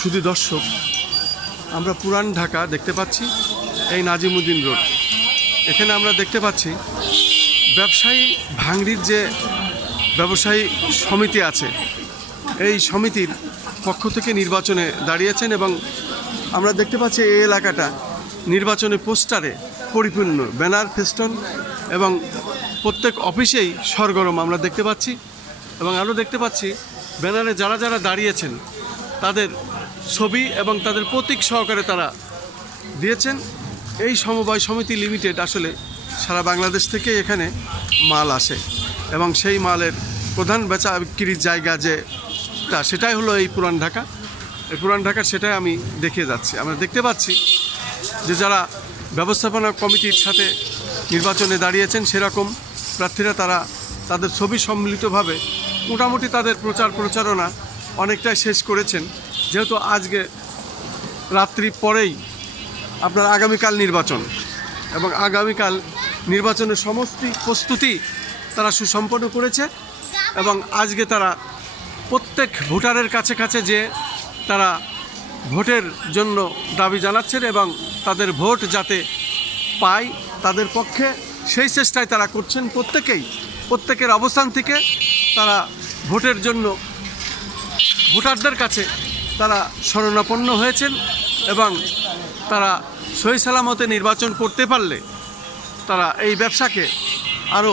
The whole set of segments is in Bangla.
শুধু দর্শক, আমরা পুরান ঢাকা দেখতে পাচ্ছি, এই নাজিমুদ্দিন রোড। এখানে আমরা দেখতে পাচ্ছি ব্যবসায়ী ভাঙড়ির যে ব্যবসায়ী সমিতি আছে, এই সমিতির পক্ষ থেকে নির্বাচনে দাঁড়িয়েছেন এবং আমরা দেখতে পাচ্ছি এই এলাকাটা নির্বাচনী পোস্টারে পরিপূর্ণ, ব্যানার, ফেস্টন এবং প্রত্যেক অফিসেই সরগরম আমরা দেখতে পাচ্ছি। এবং আরও দেখতে পাচ্ছি ব্যানারে যারা যারা দাঁড়িয়েছেন তাদের ছবি এবং তাদের প্রতীক সহকারে তারা দিয়েছেন। এই সমবায় সমিতি লিমিটেড আসলে সারা বাংলাদেশ থেকে এখানে মাল আসে এবং সেই মালের প্রধান বেচা বিক্রির জায়গা সেটাই হলো এই পুরান ঢাকা। এই পুরান ঢাকার সেটাই আমি দেখিয়ে যাচ্ছি। আমরা দেখতে পাচ্ছি যে যারা ব্যবস্থাপনা কমিটির সাথে নির্বাচনে দাঁড়িয়েছেন সেরকম প্রার্থীরা তারা তাদের ছবি সম্মিলিতভাবে মোটামুটি তাদের প্রচারণা অনেকটাই শেষ করেছেন। যেহেতু আজকে রাত্রি পরেই আপনার আগামীকাল নির্বাচন এবং আগামীকাল নির্বাচনের সমস্ত প্রস্তুতি তারা সুসম্পন্ন করেছে এবং আজকে তারা প্রত্যেক ভোটারের কাছে কাছে যে তারা ভোটের জন্য দাবি জানাচ্ছেন এবং তাদের ভোট যাতে পায় তাদের পক্ষে সেই চেষ্টায় তারা করছেন। প্রত্যেকের অবস্থান থেকে তারা ভোটের জন্য ভোটারদের কাছে তারা শরণাপন্ন হয়েছেন এবং তারা সহি সালামতে নির্বাচন করতে পারলে তারা এই ব্যবসাকে আরও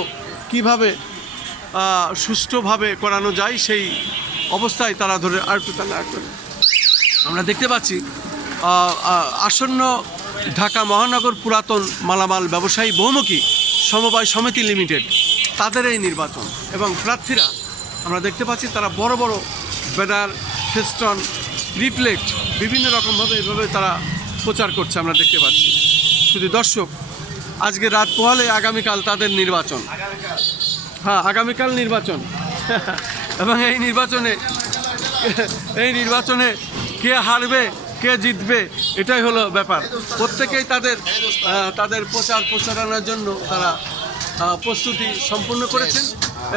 কীভাবে সুষ্ঠুভাবে করানো যায় সেই অবস্থায় তারা ধরে আমরা দেখতে পাচ্ছি আসন্ন ঢাকা মহানগর পুরাতন মালামাল ব্যবসায়ী বহুমুখী সমবায় সমিতি লিমিটেড তাদের এই নির্বাচন এবং প্রার্থীরা আমরা দেখতে পাচ্ছি তারা বড় বড় ব্যানার, ফেস্টন, রিফ্লেক্ট বিভিন্ন রকমভাবে এভাবে তারা প্রচার করছে আমরা দেখতে পাচ্ছি। শুধু দর্শক, আজকে রাত পোহালে আগামীকাল তাদের নির্বাচন, আগামীকাল নির্বাচন এবং এই নির্বাচনে কে হারবে কে জিতবে এটাই হলো ব্যাপার। প্রত্যেকেই তাদের প্রচারণার জন্য তারা প্রস্তুতি সম্পূর্ণ করেছেন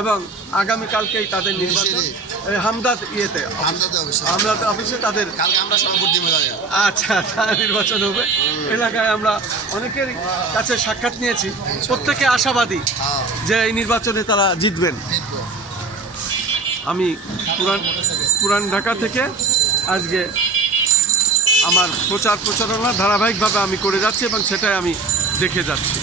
এবং আগামীকালকেই তাদের নির্বাচন হামদাদ অফিসে তাদের আচ্ছা নির্বাচন হবে। এলাকায় আমরা অনেকের কাছে সাক্ষাৎ নিয়েছি, প্রত্যেকে আশাবাদী যে এই নির্বাচনে তারা জিতবেন। আমি পুরান ঢাকা থেকে আজকে আমার প্রচারণা ধারাবাহিকভাবে আমি করে যাচ্ছি এবং সেটাই আমি দেখে যাচ্ছি।